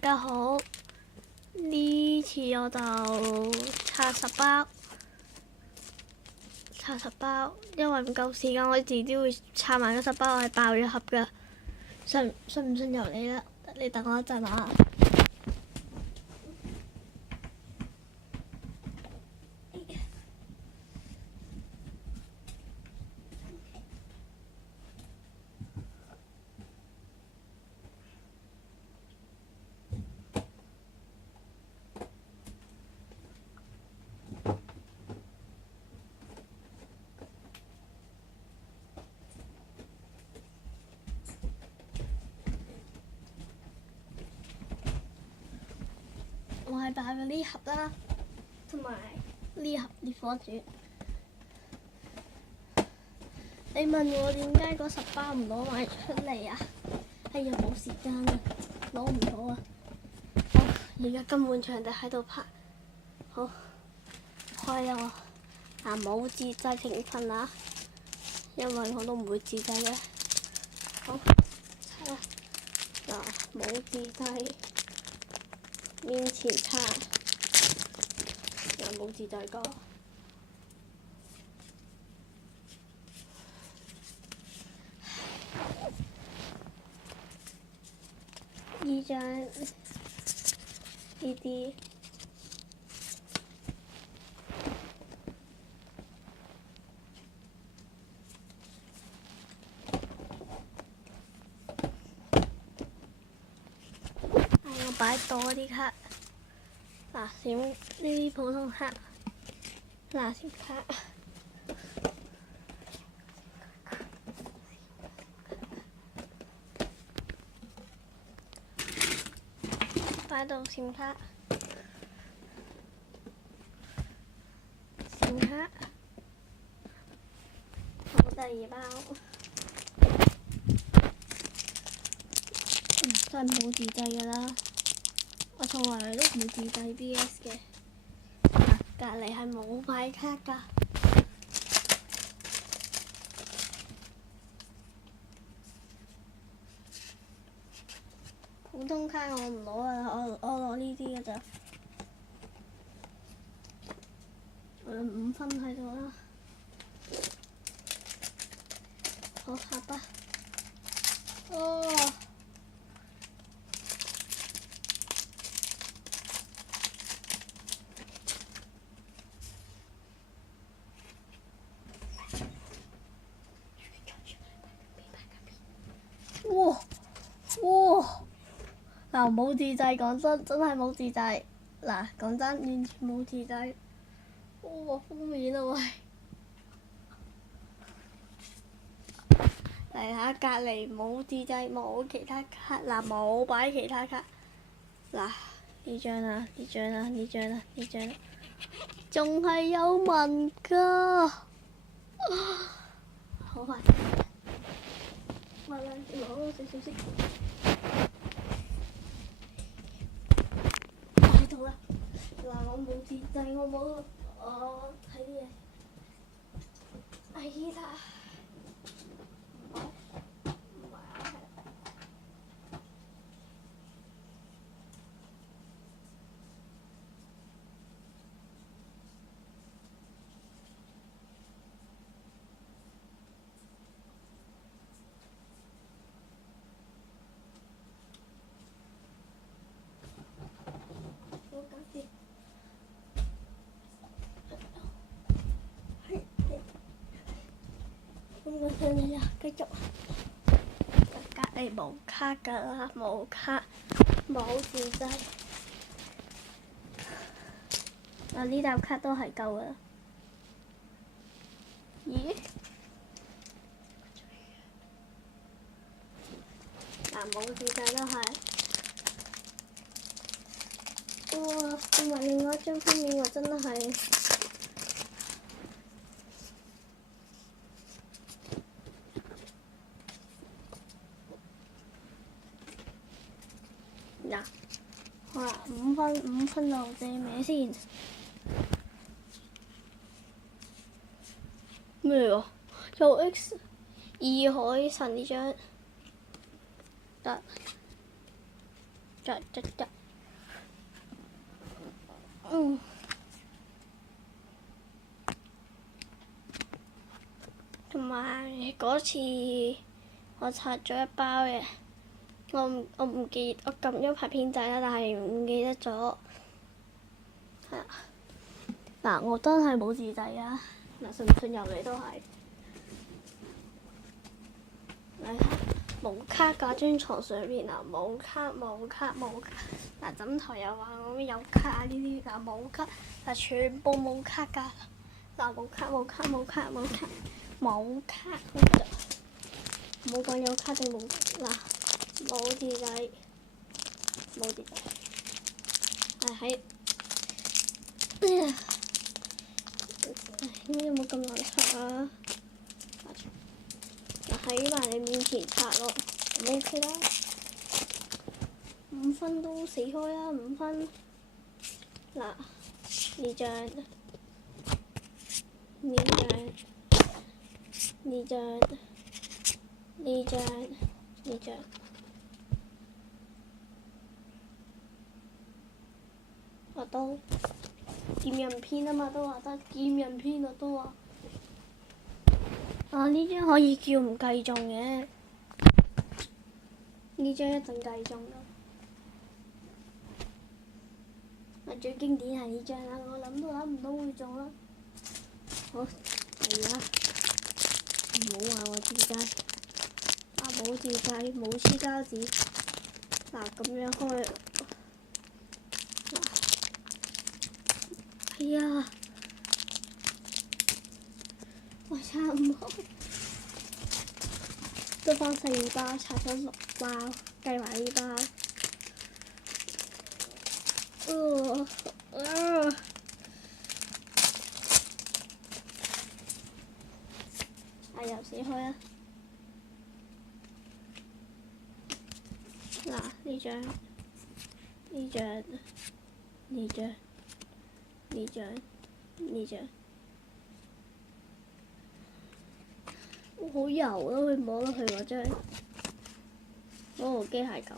家好，呢次我就拆10包，因為唔夠時間，我遲啲會拆埋嗰10包，我係爆咗盒㗎。信唔信由你啦，你等我一陣啊。我係爆咗呢盒啦，同埋呢盒烈火煮。你問我點解嗰10包唔攞埋出嚟啊？哎呀，冇時間啊，攞唔到啊！好，而家根本場地喺度拍，好開啊！冇自製成分啊，因為我都唔會自製嘅。好，拆啦！冇自製。面前擦，又冇自製過。呢張呢啲，我擺多啲卡。閃呢啲普通卡，閃卡，擺到閃卡，好第2包，真係冇自製㗎啦。我從來都唔會自製 BS 嘅，隔離係冇擺卡㗎。普通卡我唔攞啊，我攞呢啲㗎咋。我有5分喺度啦。好，下吧。哦。哇！冇自製，講真係冇自製。講真，完全冇自製。封面啊喂！嚟下隔離冇自製，冇其他卡。冇擺其他卡。呢張啊，仲係有紋㗎。好快！攞少少先。喺度啦。我冇自製，我睇啲嘢。係啦。繼續。隔離冇卡㗎啦，冇卡，冇自製。呢沓卡都係夠㗎。咦？冇自製都係。哇！同埋另外一張封面我真係〜好啦，5分就借名先。咩啊？做 X 2海神呢張得，同埋嗰次我拆咗一包嘅，我唔記，我撳咗排片仔啦，但係唔記得咗。係啊，嗱，我真係冇自製啊！嗱，信唔信由你都係。你睇冇卡架張床上邊啊，冇卡。嗱，枕頭又話我有卡呢啲，嗱冇卡，嗱全部冇卡㗎。嗱冇卡，唔好講有卡定冇，嗱冇自製，係喺，呢啲冇咁難拆啊！喺埋你面前拆咯，咁 OK 啦。5分都死開啦，5分。嗱，呢張，我都劍刃篇啊嘛，都話得劍刃篇啊都話。啊！呢張可以叫唔計中嘅，呢張一定計中啦。最經典係呢張啦，我諗都諗唔到會中啦。好，嚟啦！唔好話我自製，冇自製，冇黐膠紙。嗱，咁樣開。嗱，哎呀！我拆唔好，得翻4包，拆咗6包，計埋呢包。又死開啦！嗱，呢張，好油咯，佢摸落去嗰張，嗰個機械狗。